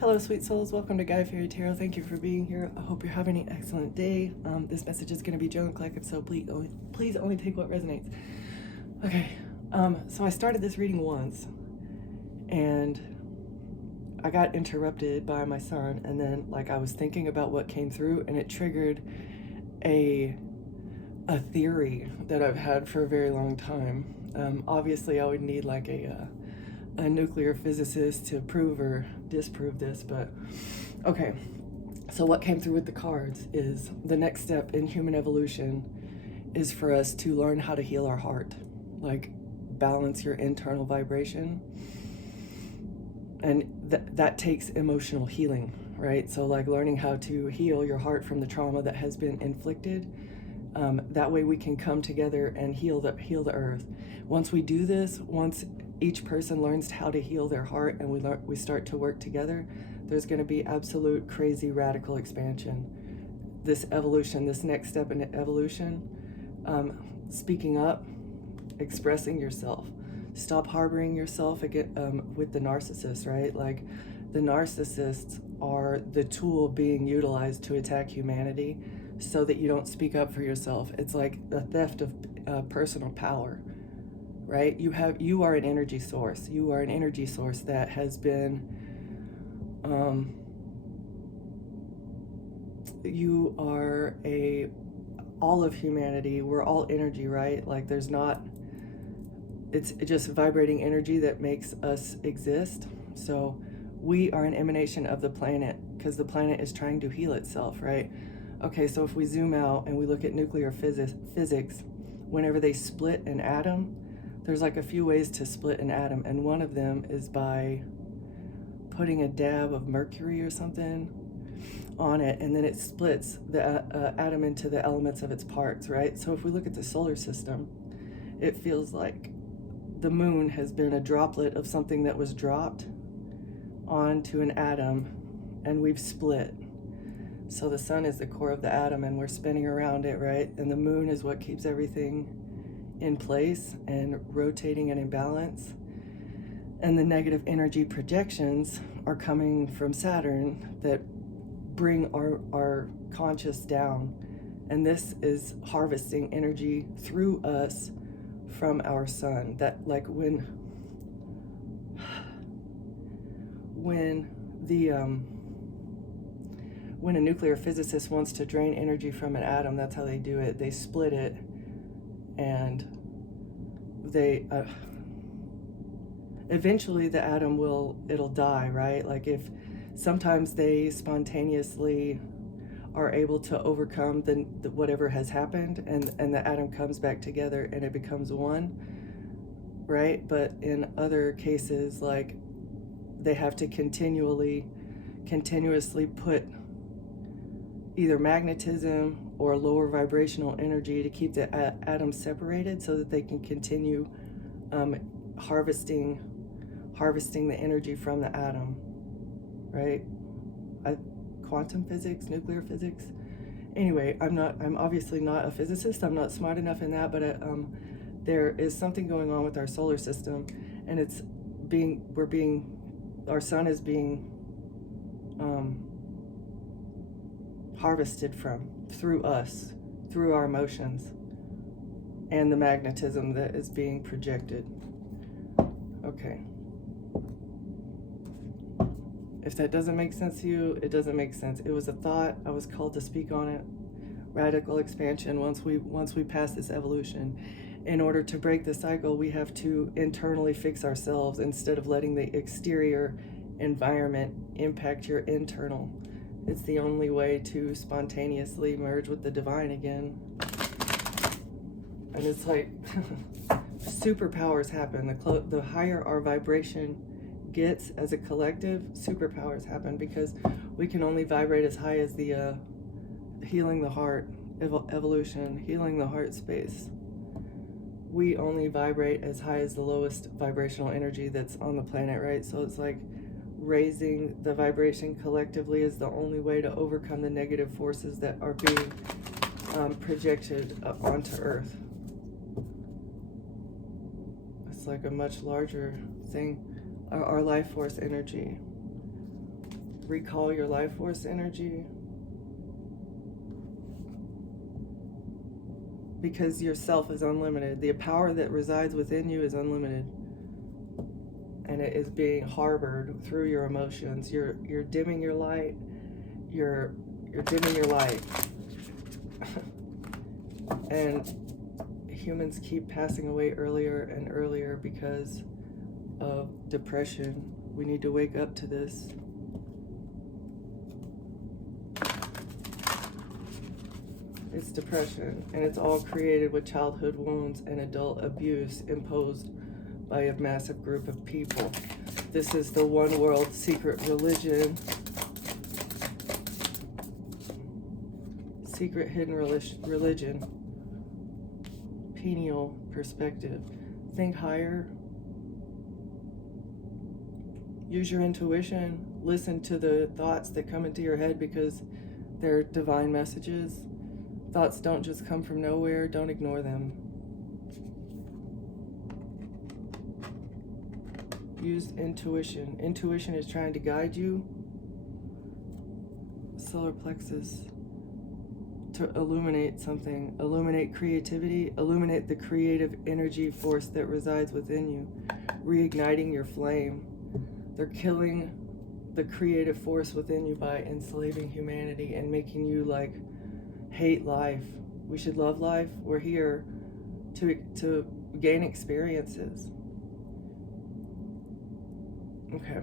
Hello, sweet souls. Welcome to Guy Fairy Tarot. Thank you for being here. I hope you're having an excellent day. This message is going to be junk-like, if so, please only take what resonates. Okay, so I started this reading once, and I got interrupted by my son, and then I was thinking about what came through, and it triggered a theory that I've had for a very long time. Obviously, I would need a nuclear physicist to prove or disprove this, but okay. So what came through with the cards is the next step in human evolution is for us to learn how to heal our heart, balance your internal vibration, and that takes emotional healing, right? So learning how to heal your heart from the trauma that has been inflicted. That way we can come together and heal the earth. Once we do this, once each person learns how to heal their heart and we start to work together, there's going to be absolute crazy radical expansion. This evolution, this next step in evolution, speaking up, expressing yourself. Stop harboring yourself with the narcissist, right? The narcissists are the tool being utilized to attack humanity so that you don't speak up for yourself. It's like a theft of personal power, right? You are an energy source. You are an energy source that has been, you are all of humanity. We're all energy, right? It's just vibrating energy that makes us exist. So we are an emanation of the planet because the planet is trying to heal itself, right? Okay, so if we zoom out and we look at nuclear physics, whenever they split an atom, there's a few ways to split an atom, and one of them is by putting a dab of mercury or something on it, and then it splits the atom into the elements of its parts, right? So if we look at the solar system, it feels like the moon has been a droplet of something that was dropped onto an atom, and we've split. So the sun is the core of the atom, and we're spinning around it, right? And the moon is what keeps everything in place and rotating and in balance. And the negative energy projections are coming from Saturn that bring our conscious down. And this is harvesting energy through us from our sun. That when a nuclear physicist wants to drain energy from an atom, that's how they do it. They split it, and they eventually the atom it'll die, right? If sometimes they spontaneously are able to overcome the whatever has happened, and the atom comes back together and it becomes one, right? But in other cases, they have to continuously put either magnetism or lower vibrational energy to keep the atoms separated so that they can continue harvesting the energy from the atom, right? Quantum physics, nuclear physics. Anyway, I'm obviously not a physicist. I'm not smart enough in that, but there is something going on with our solar system, and our sun is being harvested through us, through our emotions, and the magnetism that is being projected. Okay. If that doesn't make sense to you, it doesn't make sense. It was a thought. I was called to speak on it. Radical expansion. Once we pass this evolution, in order to break the cycle, we have to internally fix ourselves instead of letting the exterior environment impact your internal. It's the only way to spontaneously merge with the divine again. And it's superpowers happen. The higher our vibration gets as a collective, superpowers happen, because we can only vibrate as high as the healing the heart evolution, healing the heart space. We only vibrate as high as the lowest vibrational energy that's on the planet, right? So it's raising the vibration collectively is the only way to overcome the negative forces that are being projected up onto Earth. It's a much larger thing. Our life force energy. recall your life force energy, because yourself is unlimited. The power that resides within you is unlimited, and it is being harbored through your emotions. You're dimming your light. You're dimming your light. And humans keep passing away earlier and earlier because of depression. We need to wake up to this. It's depression, and it's all created with childhood wounds and adult abuse imposed by a massive group of people. This is the one world secret religion, secret hidden religion, pineal perspective. Think higher. Use your intuition. Listen to the thoughts that come into your head, because they're divine messages. Thoughts don't just come from nowhere. Don't ignore them. Use intuition. Intuition is trying to guide you. Solar plexus. To illuminate something. Illuminate creativity. Illuminate the creative energy force that resides within you. Reigniting your flame. They're killing the creative force within you by enslaving humanity and making you like hate life. We should love life. We're here to gain experiences. Okay.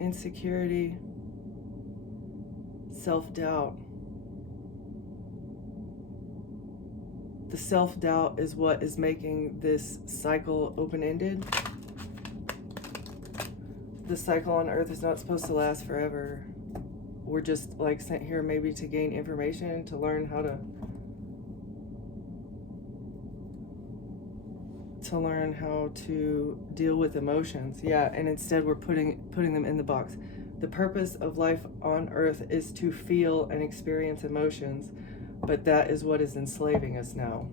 Insecurity, self-doubt. The self-doubt is what is making this cycle open-ended. The cycle on Earth is not supposed to last forever. We're just like sent here maybe to gain information, to learn how to deal with emotions. Yeah, and instead we're putting them in the box. The purpose of life on Earth is to feel and experience emotions, but that is what is enslaving us now.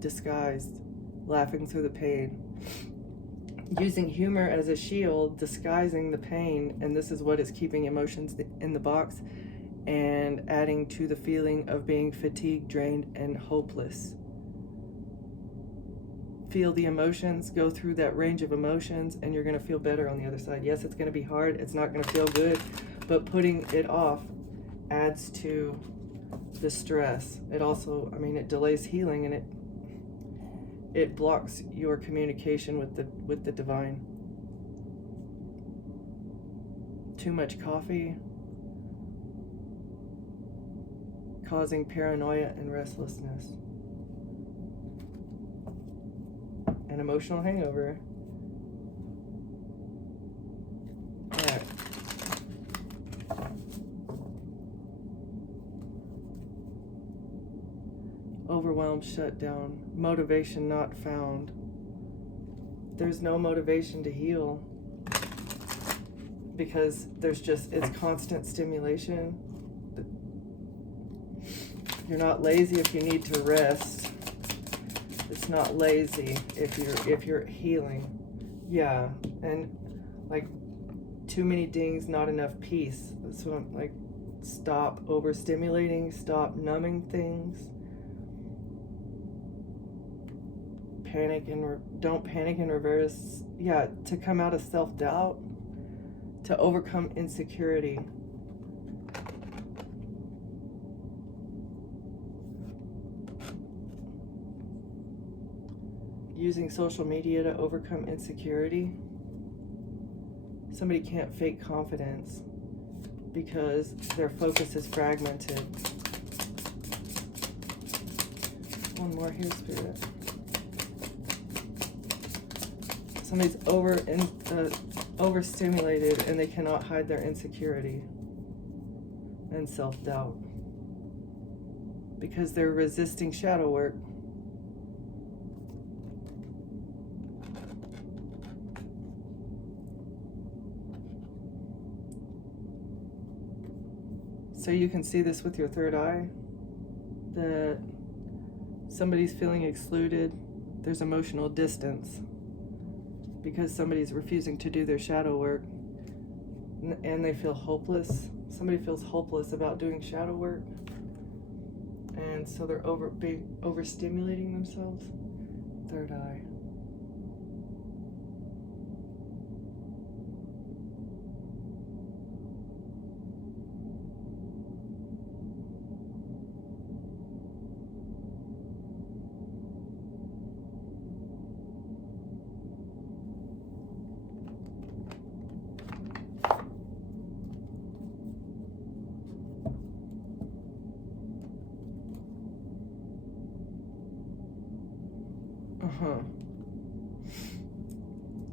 Disguised, laughing through the pain. Using humor as a shield, disguising the pain, and this is what is keeping emotions in the box and adding to the feeling of being fatigued, drained, and hopeless. Feel the emotions, go through that range of emotions, and you're going to feel better on the other side. Yes, it's going to be hard, it's not going to feel good, but putting it off adds to the stress. It also, it delays healing, and it blocks your communication with the divine. Too much coffee, causing paranoia and restlessness. An emotional hangover. All right. Overwhelmed, shut down, motivation not found. There's no motivation to heal because it's constant stimulation. You're not lazy if you need to rest. It's not lazy if you're healing. Yeah, and like too many dings, not enough peace. That's what I'm like. Stop overstimulating, stop numbing things. Don't panic and reverse. Yeah, to come out of self-doubt, to overcome insecurity. Using social media to overcome insecurity. Somebody can't fake confidence because their focus is fragmented. One more here, Spirit. Somebody's overstimulated and they cannot hide their insecurity. and self-doubt, because they're resisting shadow work. So you can see this with your third eye, that somebody's feeling excluded. There's emotional distance because somebody's refusing to do their shadow work, and they feel hopeless. Somebody feels hopeless about doing shadow work, and so they're overstimulating themselves. Third eye.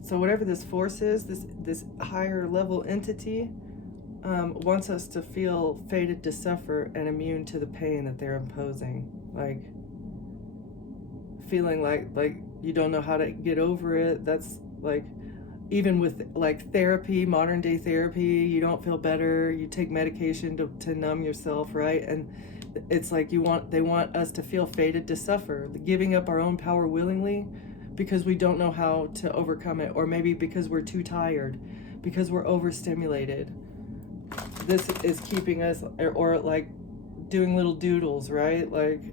So whatever this force is, this higher level entity wants us to feel fated to suffer and immune to the pain that they're imposing. Like feeling like you don't know how to get over it. That's like, even with like therapy, modern day therapy, you don't feel better, you take medication to numb yourself, right? And it's like they want us to feel fated to suffer, giving up our own power willingly because we don't know how to overcome it, or maybe because we're too tired, because we're overstimulated. This is keeping us, or like doing little doodles, right? Like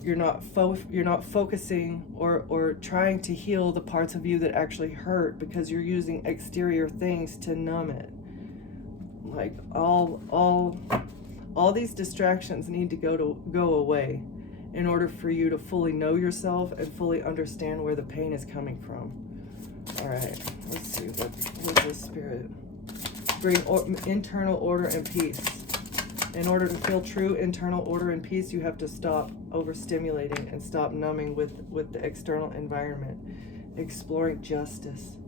you're not focusing or trying to heal the parts of you that actually hurt, because you're using exterior things to numb it. Like all these distractions need to go away in order for you to fully know yourself and fully understand where the pain is coming from. All right, let's see, what does Spirit bring? Internal order and peace. In order to feel true internal order and peace, you have to stop overstimulating and stop numbing with the external environment. Exploring justice.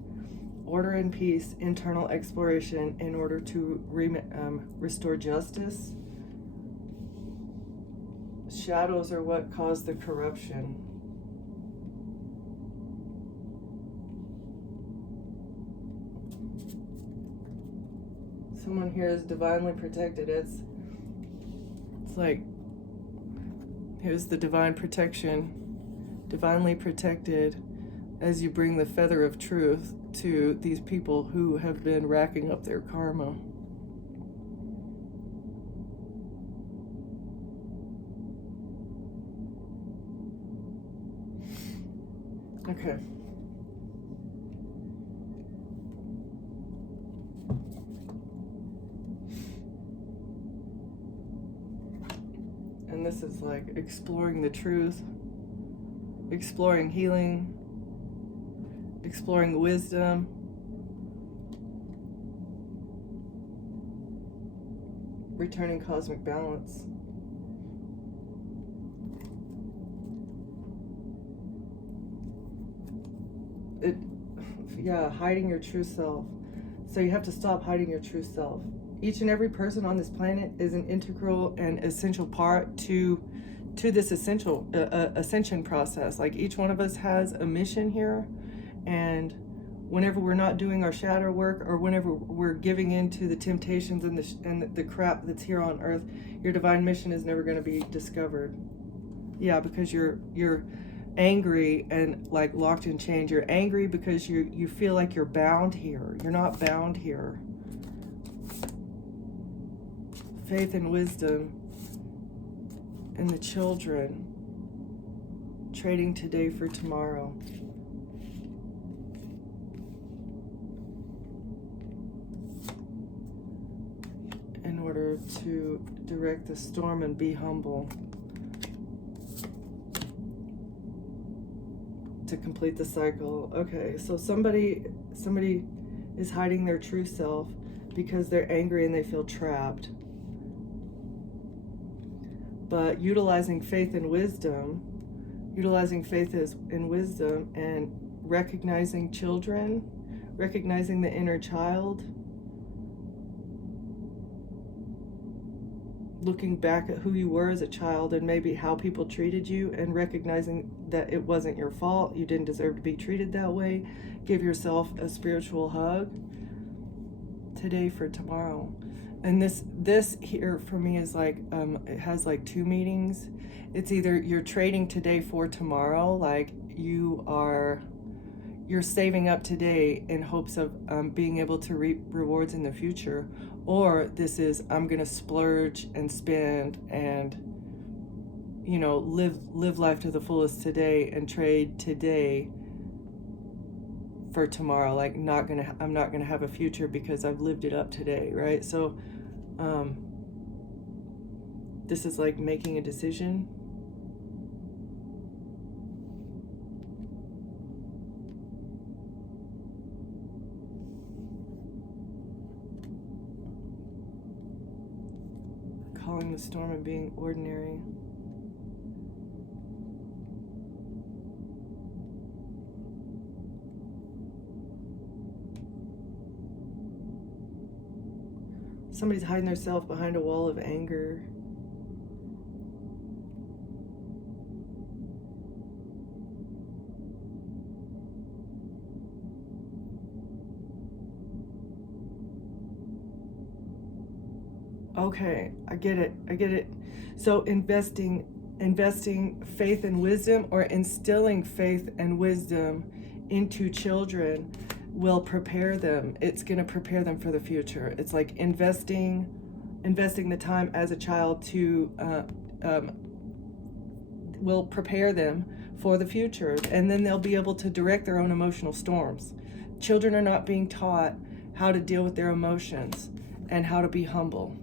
Order and peace, internal exploration in order to restore justice. Shadows are what cause the corruption. Someone here is divinely protected. It's like, here's the divine protection, divinely protected as you bring the feather of truth to these people who have been racking up their karma. Okay. And this is like exploring the truth, exploring healing, exploring wisdom, returning cosmic balance. Hiding your true self. So you have to stop hiding your true self. Each and every person on this planet is an integral and essential part to this ascension process. Like each one of us has a mission here, and whenever we're not doing our shadow work, or whenever we're giving in to the temptations and the crap that's here on earth, your divine mission is never going to be discovered. Yeah, because you're angry and like locked in chains. You're angry because you feel like you're bound here. You're not bound here. Faith and wisdom and the children, trading today for tomorrow. In order to direct the storm and be humble. To complete the cycle. Okay, so somebody is hiding their true self because they're angry and they feel trapped. But utilizing faith and wisdom, and recognizing children, recognizing the inner child, looking back at who you were as a child and maybe how people treated you, and recognizing that it wasn't your fault. You didn't deserve to be treated that way. Give yourself a spiritual hug today for tomorrow. And this here for me is like, it has like two meanings. It's either you're trading today for tomorrow, like you're saving up today in hopes of being able to reap rewards in the future, or this is, I'm gonna splurge and spend and, you know, live life to the fullest today and trade today for tomorrow. Like I'm not gonna have a future because I've lived it up today, right? So this is like making a decision. Calling the storm and being ordinary. Somebody's hiding themselves behind a wall of anger. Okay, I get it. So investing faith and wisdom, or instilling faith and wisdom into children, will prepare them. It's going to prepare them for the future. It's like investing the time as a child to will prepare them for the future, and then they'll be able to direct their own emotional storms. Children are not being taught how to deal with their emotions and how to be humble.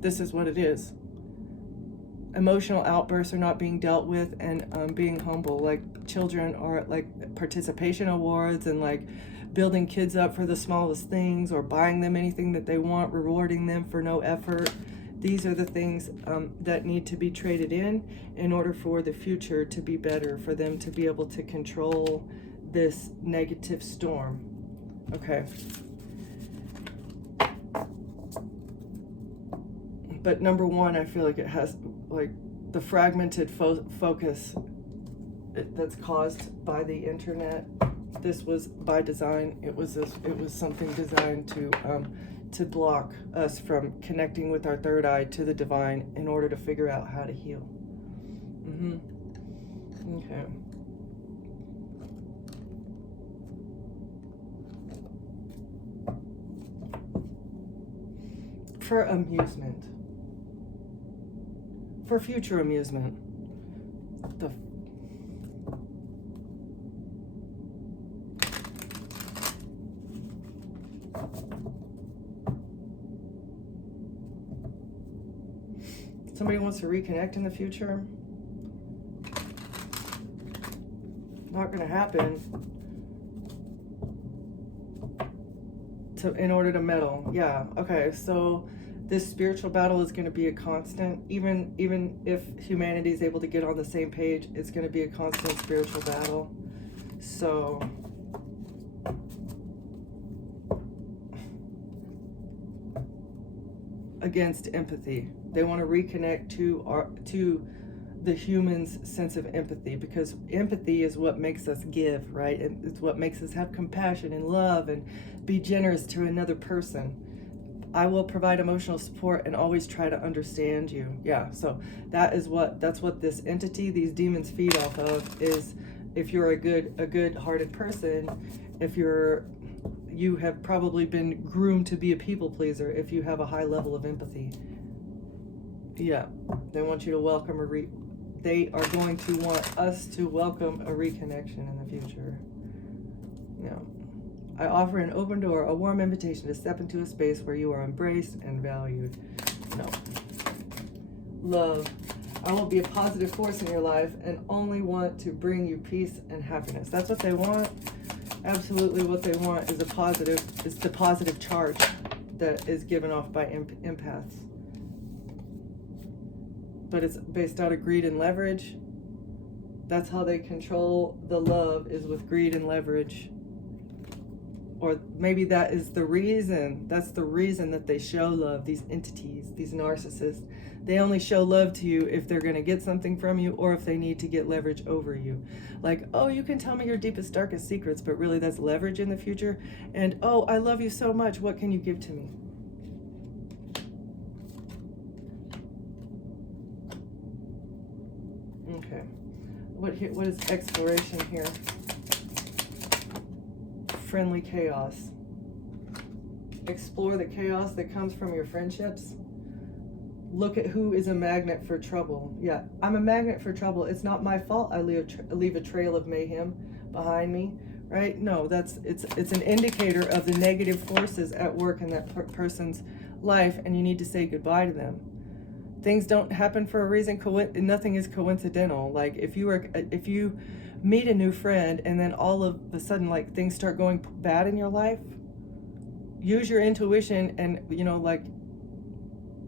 This is what it is. Emotional outbursts are not being dealt with, and being humble. Like children are like participation awards, and like building kids up for the smallest things, or buying them anything that they want, rewarding them for no effort. These are the things that need to be traded in order for the future to be better, for them to be able to control this negative storm. Okay. But number one, I feel like it has like the fragmented focus that's caused by the internet. This was by design. It was something designed to block us from connecting with our third eye to the divine in order to figure out how to heal. Okay. For amusement. For future amusement. Somebody wants to reconnect in the future. Not going to happen. In order to meddle. Yeah. Okay. So this spiritual battle is going to be a constant. Even if humanity is able to get on the same page, it's going to be a constant spiritual battle. So against empathy. They want to reconnect to the human's sense of empathy, because empathy is what makes us give, right? It's what makes us have compassion and love and be generous to another person. I will provide emotional support and always try to understand you. Yeah, so that's what this entity, these demons feed off of, is if you're a good-hearted person, if you have probably been groomed to be a people pleaser, if you have a high level of empathy. Yeah, they want you to welcome they are going to want us to welcome a reconnection in the future. Yeah. I offer an open door, a warm invitation to step into a space where you are embraced and valued. No. Love. I will be a positive force in your life and only want to bring you peace and happiness. That's what they want. Absolutely what they want is the positive charge that is given off by empaths. But it's based out of greed and leverage. That's how they control the love, is with greed and leverage. Or maybe that is the reason, that's the reason that they show love, these entities, these narcissists. They only show love to you if they're going to get something from you, or if they need to get leverage over you. Like, oh, you can tell me your deepest, darkest secrets, but really that's leverage in the future. And, oh, I love you so much, what can you give to me? Okay. What is exploration here? Friendly chaos. Explore the chaos that comes from your friendships. Look at who is a magnet for trouble. Yeah, I'm a magnet for trouble. It's not my fault I leave a trail of mayhem behind me, right? No, it's an indicator of the negative forces at work in that person's life, and you need to say goodbye to them. Things don't happen for a reason. Nothing is coincidental. Like if you meet a new friend and then all of a sudden like things start going bad in your life, use your intuition and like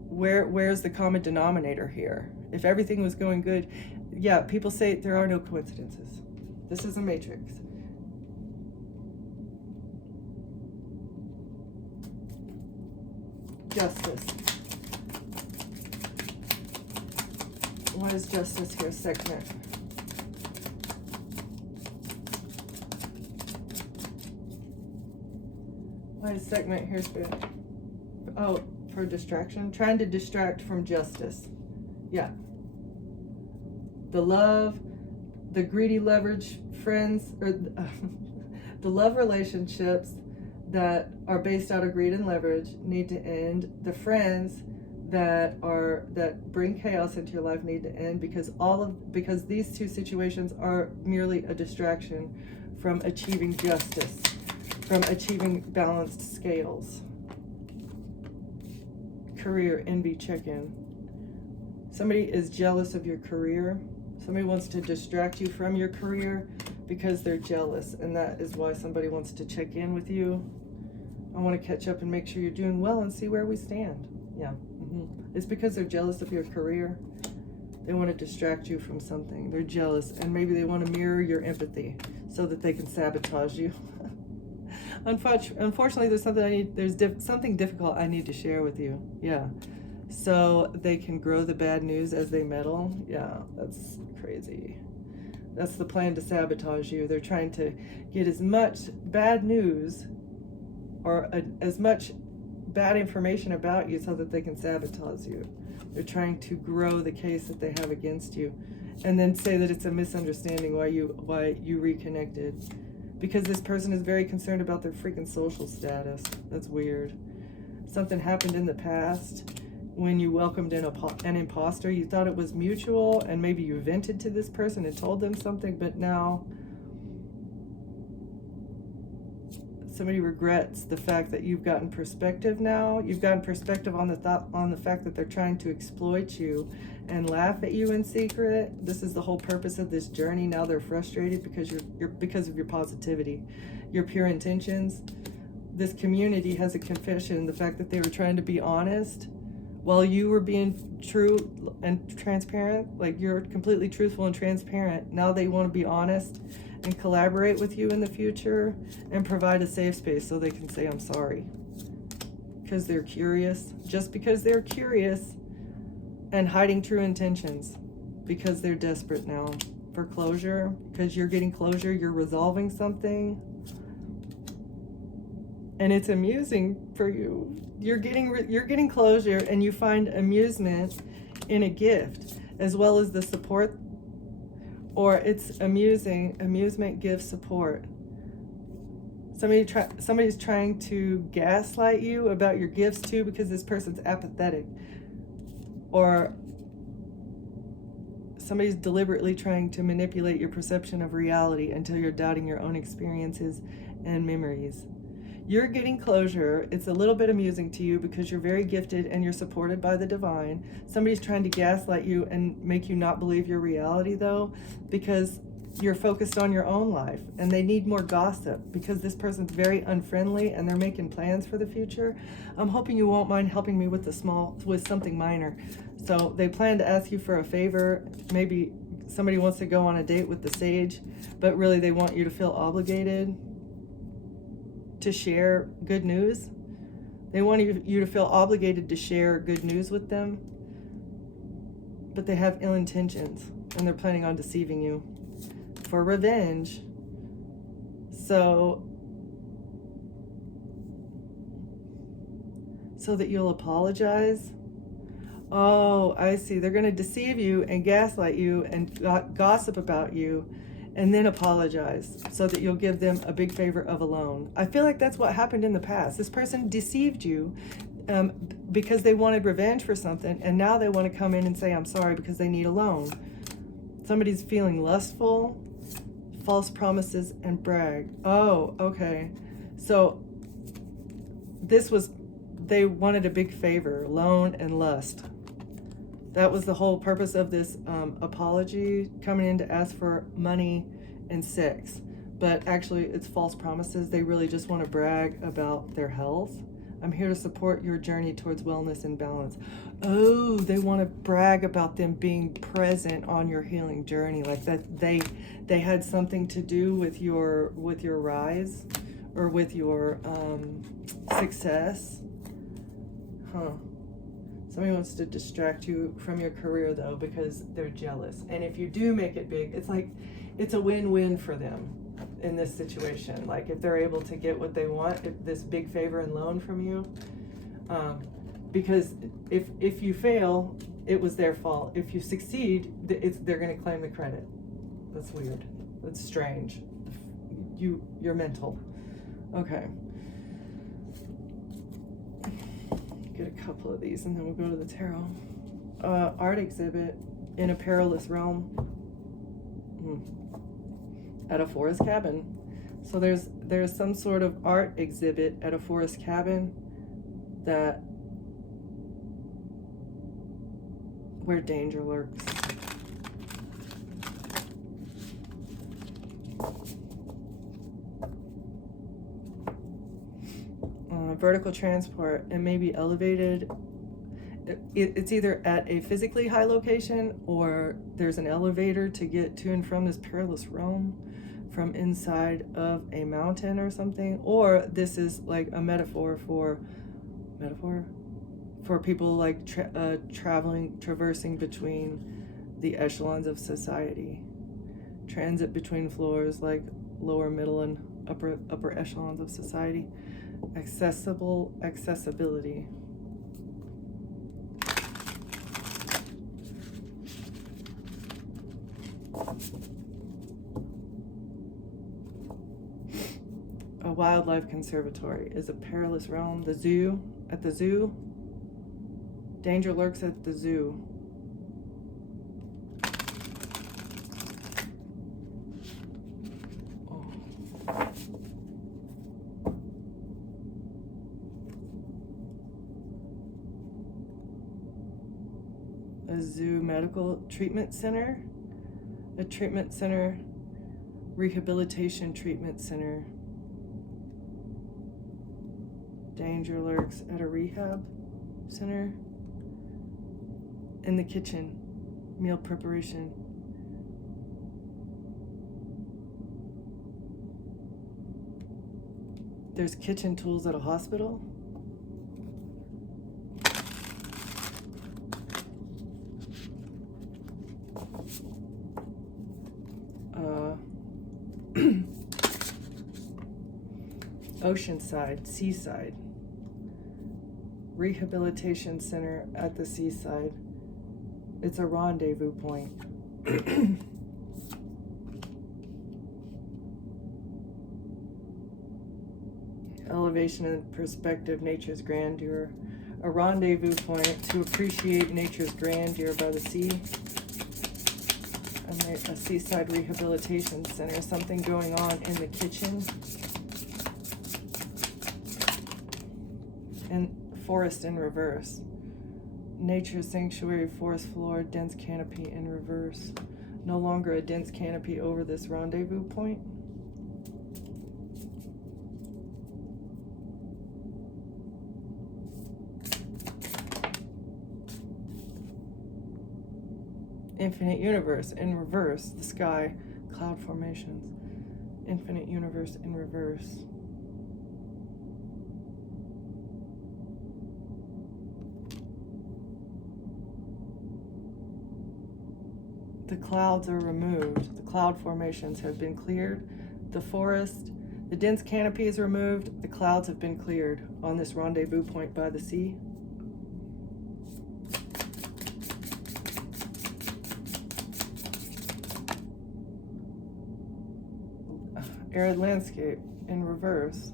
where's the common denominator here? If everything was going good, yeah, people say there are no coincidences. This is a matrix. Justice. What is justice here? Segment. Why is segment here? Oh, for distraction. Trying to distract from justice. Yeah. The love, the greedy leverage friends, or the love relationships that are based out of greed and leverage need to end. The friends that bring chaos into your life need to end, because these two situations are merely a distraction from achieving justice, from achieving balanced scales. Career envy check-in. Somebody is jealous of your career. Somebody wants to distract you from your career because they're jealous, and that is why somebody wants to check in with you. I want to catch up and make sure you're doing well and see where we stand. Yeah. It's because they're jealous of your career. They want to distract you from something. They're jealous, and maybe they want to mirror your empathy so that they can sabotage you. Unfortunately, there's something difficult I need to share with you. Yeah. So they can grow the bad news as they meddle. Yeah, that's crazy. That's the plan to sabotage you. They're trying to get as much bad news or as much bad information about you so that they can sabotage you. They're trying to grow the case that they have against you, and then say that it's a misunderstanding why you reconnected, because this person is very concerned about their freaking social status. That's weird. Something happened in the past when you welcomed in an imposter. You thought it was mutual, and maybe you vented to this person and told them something, but now somebody regrets the fact that you've gotten perspective now. You've gotten perspective on the fact that they're trying to exploit you and laugh at you in secret. This is the whole purpose of this journey. Now they're frustrated because of your positivity, your pure intentions. This community has a confession, the fact that they were trying to be honest while you were being true and transparent. Like, you're completely truthful and transparent. Now they want to be honest and collaborate with you in the future and provide a safe space so they can say, I'm sorry. Because they're curious. Just because they're curious and hiding true intentions. Because they're desperate now for closure. Because you're getting closure, you're resolving something. And it's amusing for you. You're getting closure, and you find amusement in a gift, as well as the support. Or it's amusement gives support. Somebody's trying to gaslight you about your gifts too, because this person's apathetic. Or somebody's deliberately trying to manipulate your perception of reality until you're doubting your own experiences and memories. You're getting closure. It's a little bit amusing to you because you're very gifted and you're supported by the divine. Somebody's trying to gaslight you and make you not believe your reality, though, because you're focused on your own life, and they need more gossip because this person's very unfriendly and they're making plans for the future. I'm hoping you won't mind helping me with something minor. So they plan to ask you for a favor. Maybe somebody wants to go on a date with the sage, but really they want you to feel obligated to share good news. They want you to feel obligated to share good news with them, but they have ill intentions and they're planning on deceiving you for revenge. So that you'll apologize. Oh, I see. They're going to deceive you and gaslight you and gossip about you and then apologize so that you'll give them a big favor of a loan. I feel like that's what happened in the past. This person deceived you because they wanted revenge for something, and now they want to come in and say, I'm sorry, because they need a loan. Somebody's feeling lustful, false promises, and brag. Oh, okay. So they wanted a big favor, loan and lust. That was the whole purpose of this apology, coming in to ask for money and sex. But actually, it's false promises. They really just want to brag about their health. I'm here to support your journey towards wellness and balance. Oh, they want to brag about them being present on your healing journey, like that they had something to do with your rise or with your success. Huh. Somebody wants to distract you from your career, though, because they're jealous. And if you do make it big, it's like it's a win-win for them in this situation. Like if they're able to get what they want, this big favor and loan from you. Because if you fail, it was their fault. If you succeed, they're going to claim the credit. That's weird. That's strange. You're mental. Okay. Get a couple of these and then we'll go to the tarot. Art exhibit in a perilous realm at a forest cabin. So there's some sort of art exhibit at a forest cabin where danger lurks. Vertical transport, and may be elevated. It's either at a physically high location or there's an elevator to get to and from this perilous realm from inside of a mountain or something, or this is like a metaphor for people like traversing between the echelons of society, transit between floors like lower, middle, and upper echelons of society. Accessibility. A wildlife conservatory is a perilous realm. The zoo. At the zoo. Danger lurks at the zoo. A zoo medical treatment center, a treatment center, rehabilitation treatment center. Danger lurks at a rehab center. In the kitchen, meal preparation. There's kitchen tools at a hospital. Oceanside, seaside. Rehabilitation center at the seaside. It's a rendezvous point. Elevation and perspective, nature's grandeur. A rendezvous point to appreciate nature's grandeur by the sea. A seaside rehabilitation center, something going on in the kitchen. And forest in reverse. Nature sanctuary, forest floor, dense canopy in reverse. No longer a dense canopy over this rendezvous point. Infinite universe in reverse. The sky, cloud formations. Infinite universe in reverse. The clouds are removed. The cloud formations have been cleared. The forest, the dense canopy is removed. The clouds have been cleared on this rendezvous point by the sea. Arid landscape in reverse.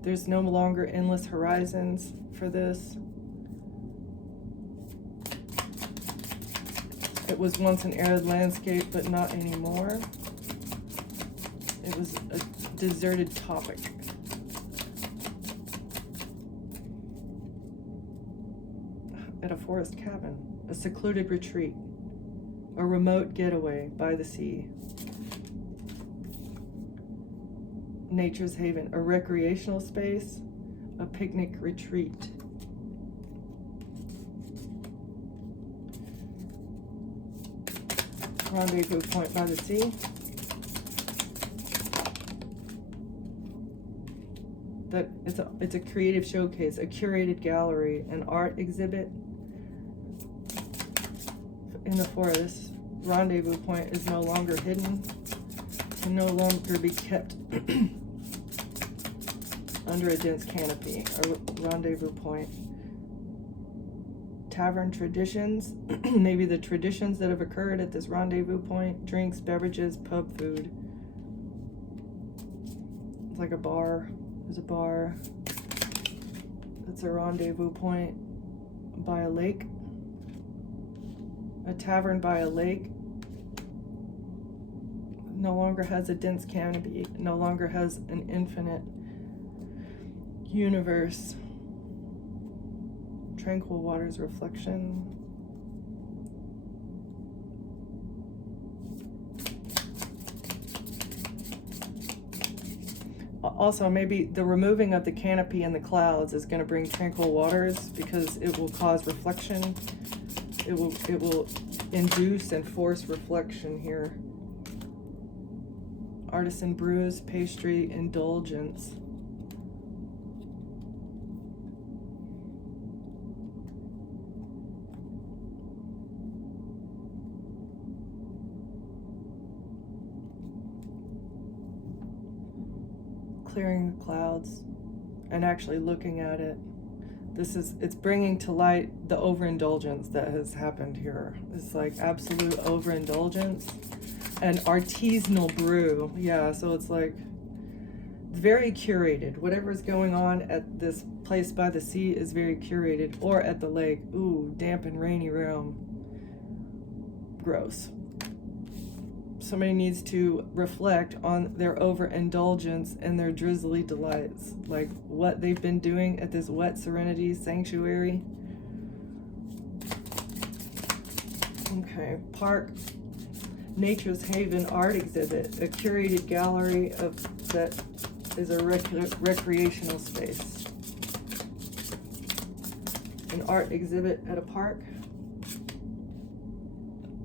There's no longer endless horizons for this. It was once an arid landscape, but not anymore. It was a deserted topic. At a forest cabin, a secluded retreat, a remote getaway by the sea. Nature's haven, a recreational space, a picnic retreat. Rendezvous point by the sea. That it's a creative showcase, a curated gallery, an art exhibit in the forest. Rendezvous point is no longer hidden, can no longer be kept under a dense canopy. A rendezvous point. Tavern traditions, maybe the traditions that have occurred at this rendezvous point, drinks, beverages, pub food. It's like a bar. There's a bar. That's a rendezvous point by a lake. A tavern by a lake no longer has a dense canopy, no longer has an infinite universe. Tranquil waters reflection. Also, maybe the removing of the canopy and the clouds is going to bring tranquil waters because it will cause reflection. It will induce and force reflection here. Artisan brews, pastry, indulgence. Clearing the clouds and actually looking at it. It's bringing to light the overindulgence that has happened here. It's like absolute overindulgence and artisanal brew. Yeah, so it's like very curated. Whatever's going on at this place by the sea is very curated, or at the lake. Ooh, damp and rainy room. Gross. Somebody needs to reflect on their overindulgence and their drizzly delights, like what they've been doing at this wet serenity sanctuary. Okay, park, Nature's Haven art exhibit, a curated gallery that is a recreational space. An art exhibit at a park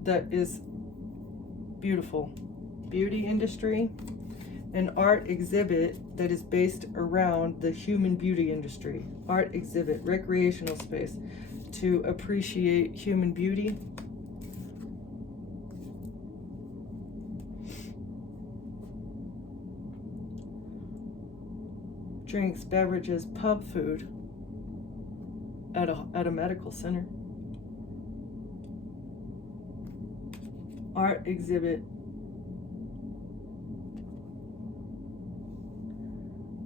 that is beautiful. Beauty industry, an art exhibit that is based around the human beauty industry. Art exhibit, recreational space to appreciate human beauty. Drinks, beverages, pub food at a medical center. Art exhibit.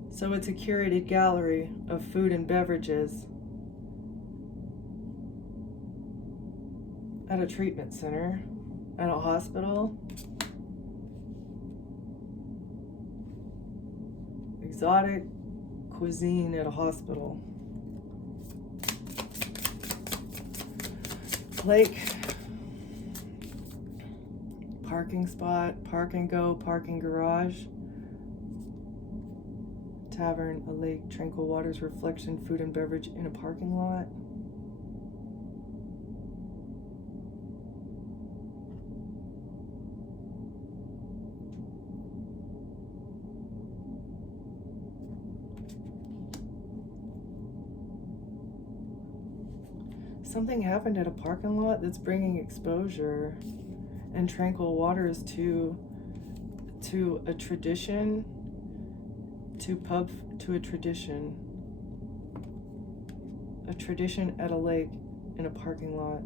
So it's a curated gallery of food and beverages at a treatment center, at a hospital. Exotic cuisine at a hospital. Lake. Parking spot, park and go, parking garage. Tavern, a lake, tranquil waters, reflection, food and beverage in a parking lot. Something happened at a parking lot that's bringing exposure. and tranquil waters to a tradition, to a tradition at a lake in a parking lot,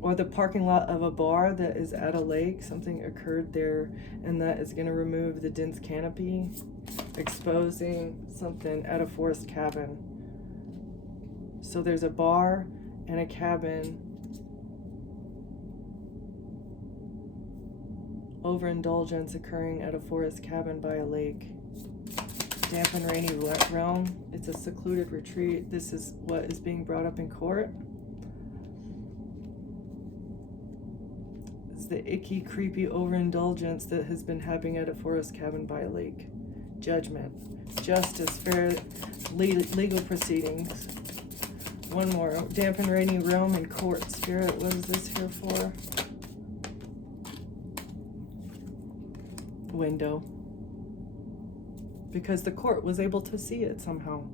or the parking lot of a bar that is at a lake. Something occurred there, and that is going to remove the dense canopy, exposing something at a forest cabin. So there's a bar and a cabin. Overindulgence occurring at a forest cabin by a lake. Damp and rainy realm. It's a secluded retreat. This is what is being brought up in court. It's the icky, creepy overindulgence that has been happening at a forest cabin by a lake. Judgment. Justice. Fair legal proceedings. One more. Damp and rainy realm in court. Spirit, what is this here for? Window. Because the court was able to see it somehow.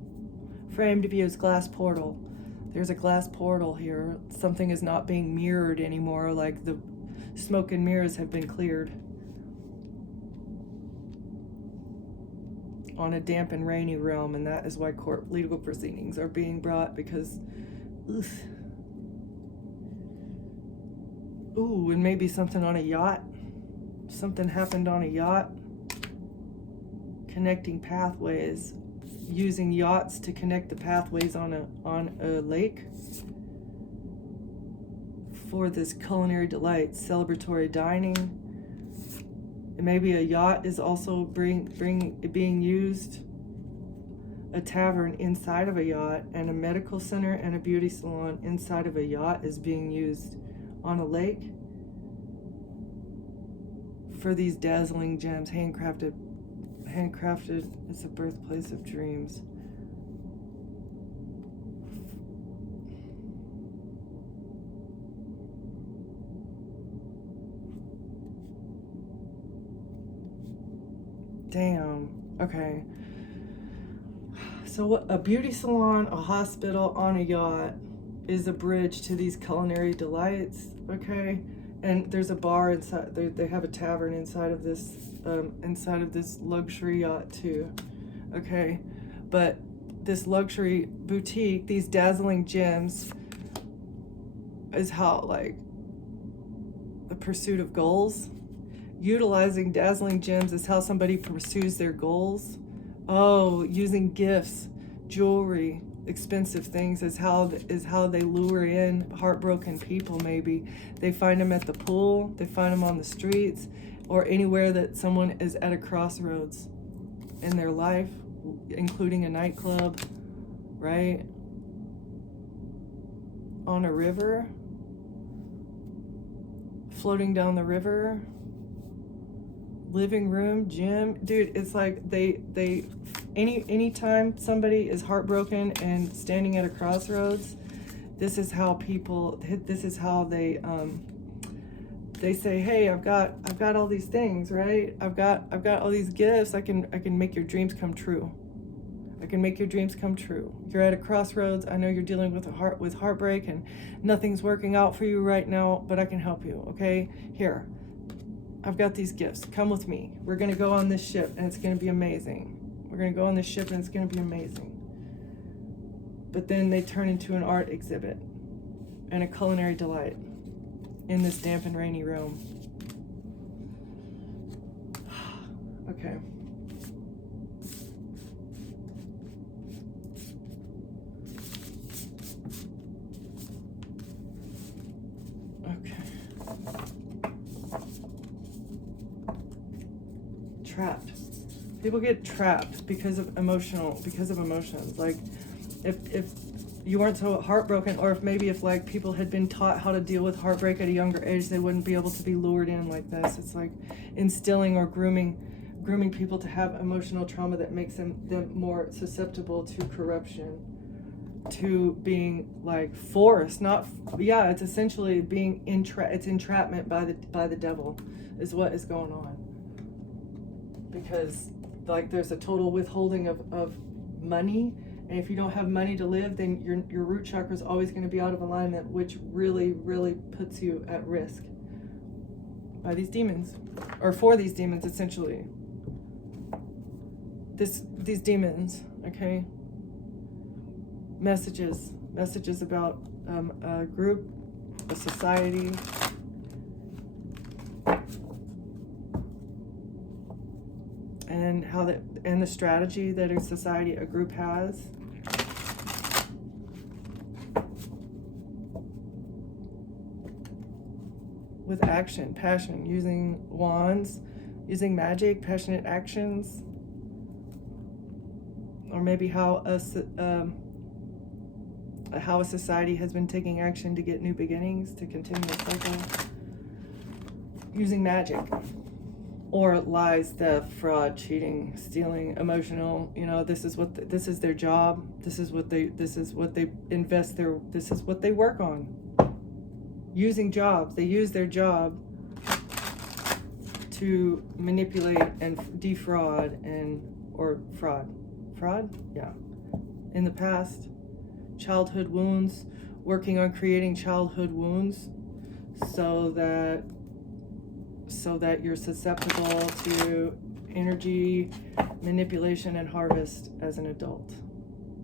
Framed views, glass portal. There's a glass portal here. Something is not being mirrored anymore, like the smoke and mirrors have been cleared. On a damp and rainy realm, and that is why court legal proceedings are being brought, because ooh, and maybe something on a yacht. Something happened on a yacht. Connecting pathways, using yachts to connect the pathways on a lake for this culinary delight, celebratory dining. And maybe a yacht is also being used, a tavern inside of a yacht, and a medical center and a beauty salon inside of a yacht is being used on a lake for these dazzling gems, handcrafted. It's a birthplace of dreams. Damn. Okay. So what, a beauty salon, a hospital on a yacht is a bridge to these culinary delights. Okay. And there's a bar inside. They have a tavern inside of this luxury yacht too. Okay, but this luxury boutique, these dazzling gems, is how, like, the pursuit of goals. Utilizing dazzling gems is how somebody pursues their goals. Oh, using gifts, jewelry, expensive things is how they lure in heartbroken people. Maybe they find them at the pool, they find them on the streets, or anywhere that someone is at a crossroads in their life, including a nightclub, right? On a river, floating down the river, living room, gym. Dude, it's like anytime somebody is heartbroken and standing at a crossroads, this is how they say, hey, I've got all these things, right? I've got all these gifts. I can make your dreams come true. I can make your dreams come true. You're at a crossroads. I know you're dealing with heartbreak and nothing's working out for you right now, but I can help you. Okay, here, I've got these gifts. Come with me. We're gonna go on this ship and it's gonna be amazing. We're gonna go on this ship and it's gonna be amazing. But then they turn into an art exhibit and a culinary delight in this damp and rainy room. Okay. Trapped. People get trapped because of emotions. Like if you weren't so heartbroken, or if like people had been taught how to deal with heartbreak at a younger age, they wouldn't be able to be lured in like this. It's like instilling or grooming people to have emotional trauma that makes them more susceptible to corruption, to being like forced, it's essentially being it's entrapment by the devil is what is going on. Because like there's a total withholding of money And if you don't have money to live, then your root chakra is always going to be out of alignment, which really, really puts you at risk by these demons, or for these demons, essentially. These demons, okay? Messages about a group, a society, and the strategy that a society, a group has. With action, passion, using wands, using magic, passionate actions, or maybe how a society has been taking action to get new beginnings, to continue a cycle, using magic, or lies, theft, fraud, cheating, stealing, emotional. You know, this is their job. This is what they invest their. This is what they work on. Using jobs, they use their job to manipulate and defraud or fraud, yeah. In the past, childhood wounds, working on creating childhood wounds, so that you're susceptible to energy manipulation and harvest as an adult,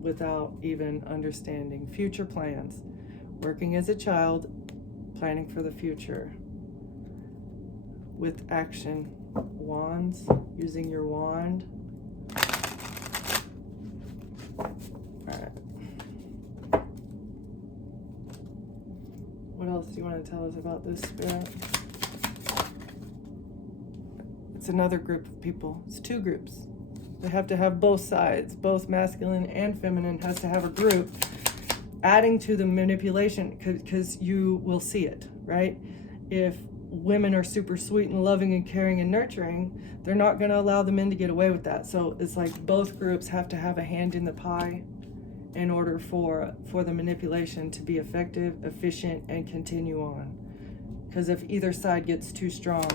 without even understanding future plans. Working as a child, planning for the future with action. Wands, using your wand. Alright. What else do you want to tell us about this spirit? It's another group of people. It's two groups. They have to have both sides, both masculine and feminine has to have a group, adding to the manipulation, because you will see it, right? If women are super sweet and loving and caring and nurturing, they're not going to allow the men to get away with that. So it's like both groups have to have a hand in the pie in order for the manipulation to be effective, efficient, and continue on. Because if either side gets too strong,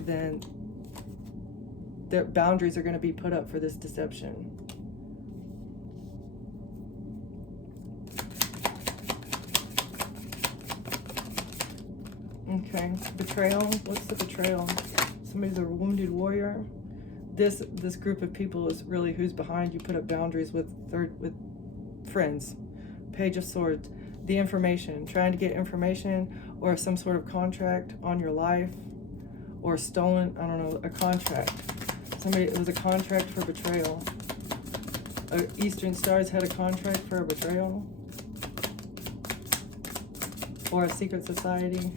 then their boundaries are going to be put up for this deception. Okay, betrayal. What's the betrayal? Somebody's a wounded warrior. This group of people is really who's behind. You put up boundaries with friends. Page of Swords. The information, trying to get information or some sort of contract on your life, or stolen, I don't know, a contract. It was a contract for betrayal. Eastern Stars had a contract for a betrayal, or a secret society.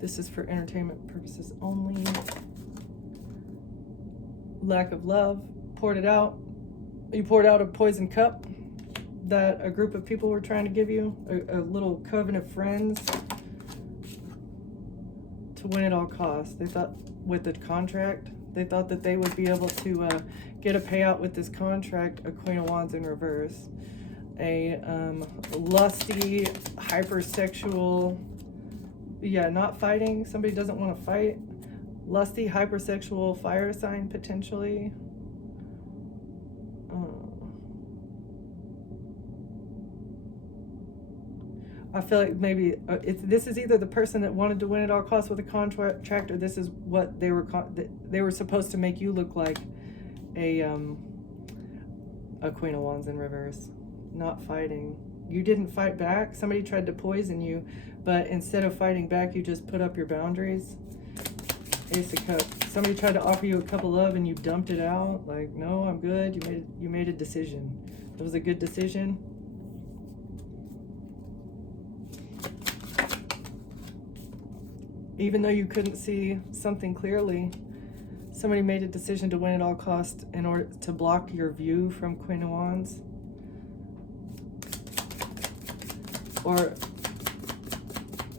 This is for entertainment purposes only. Lack of love. Poured it out. You poured out a poison cup that a group of people were trying to give you. A little coven of friends. To win at all costs. They thought with the contract, they thought that they would be able to get a payout with this contract. A Queen of Wands in reverse. A lusty, hypersexual, not fighting. Somebody doesn't want to fight. Lusty, hypersexual fire sign, potentially. I feel like maybe this is either the person that wanted to win at all costs with a contract, or this is what they were supposed to make you look like a Queen of Wands in reverse. Not fighting. You didn't fight back. Somebody tried to poison you, but instead of fighting back, you just put up your boundaries. Ace of Cups. Somebody tried to offer you a cup of love and you dumped it out. Like, no, I'm good. You made a decision. It was a good decision. Even though you couldn't see something clearly, somebody made a decision to win at all costs in order to block your view from Queen of Wands. Or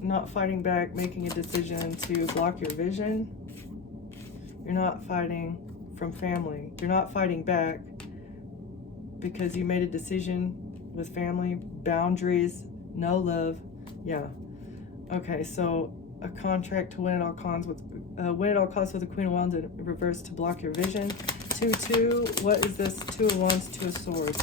not fighting back, making a decision to block your vision. You're not fighting from family. You're not fighting back because you made a decision with family, boundaries, no love. Yeah. Okay, so a contract to win at all costs with a Queen of Wands in reverse to block your vision. 2-2. What is this? 2 of Wands, 2 of Swords.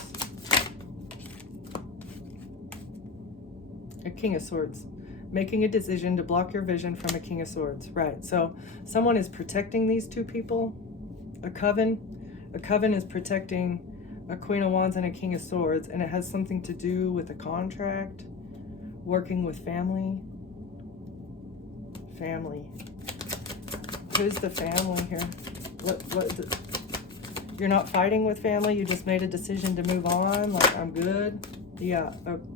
A King of Swords. Making a decision to block your vision from a King of Swords. Right. So someone is protecting these two people. A coven. A coven is protecting a Queen of Wands and a King of Swords. And it has something to do with a contract. Working with family. Family. Who's the family here? What is it? You're not fighting with family. You just made a decision to move on. Like, I'm good. Yeah.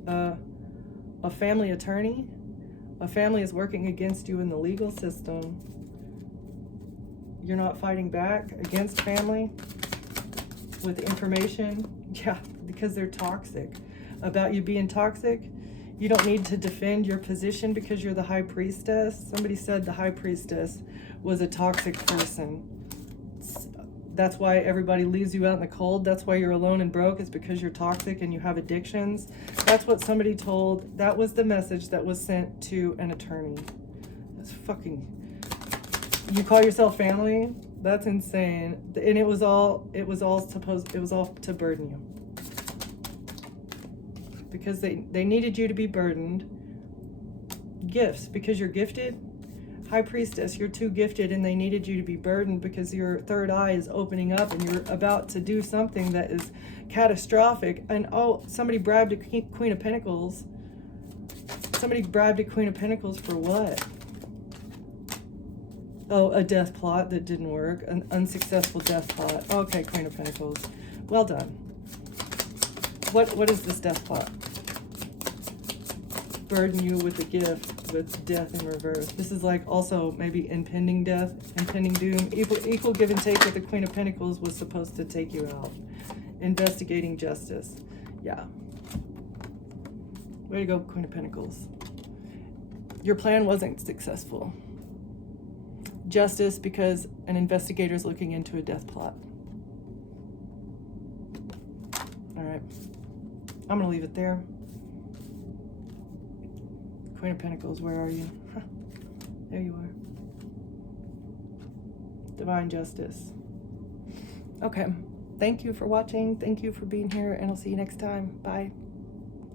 A family attorney. A family is working against you in the legal system. You're not fighting back against family with information. Yeah, because they're toxic. About you being toxic, you don't need to defend your position because you're the High Priestess. Somebody said the High Priestess was a toxic person. That's why everybody leaves you out in the cold. That's why you're alone and broke. It's because you're toxic and you have addictions. That's what somebody told. That was the message that was sent to an attorney. That's fucking... You call yourself family? That's insane. And it was all to burden you. Because they needed you to be burdened. Gifts, because you're gifted. High Priestess, you're too gifted, and they needed you to be burdened because your third eye is opening up and you're about to do something that is catastrophic. And oh, somebody bribed a Queen of Pentacles. Somebody bribed a Queen of Pentacles for what? Oh, a death plot that didn't work. An unsuccessful death plot. Okay, Queen of Pentacles. Well done. What is this death plot? Burden you with a gift with death in reverse. This is like also maybe impending death, impending doom. Equal give and take with the Queen of Pentacles was supposed to take you out. Investigating justice. Yeah. Way to go, Queen of Pentacles. Your plan wasn't successful. Justice because an investigator is looking into a death plot. All right. I'm going to leave it there. Queen of Pentacles, where are you? Huh. There you are. Divine Justice. Okay. Thank you for watching. Thank you for being here, and I'll see you next time. Bye.